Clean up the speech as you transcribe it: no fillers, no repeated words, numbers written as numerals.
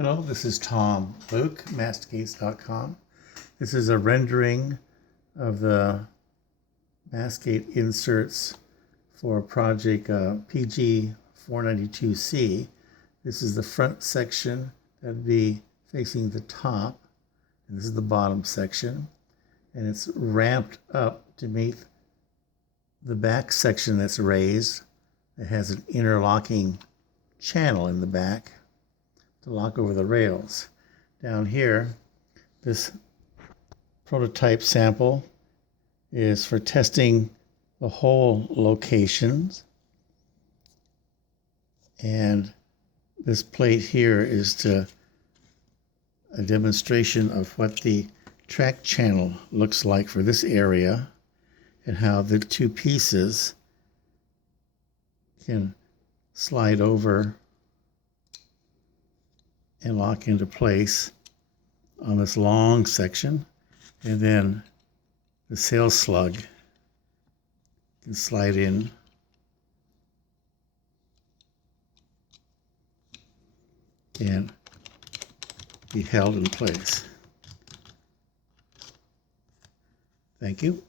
Hello, this is Tom Luke, mastgates.com. This is a rendering of the mastgate inserts for project Pg492c. This is the front section that would be facing the top, and this is the bottom section, and it's ramped up to meet the back section that's raised. It has an interlocking channel in the back to lock over the rails. Down here, this prototype sample is for testing the hole locations, and this plate here is a demonstration of what the track channel looks like for this area and how the two pieces can slide over and lock into place on this long section, and then the sail slug can slide in and be held in place. Thank you.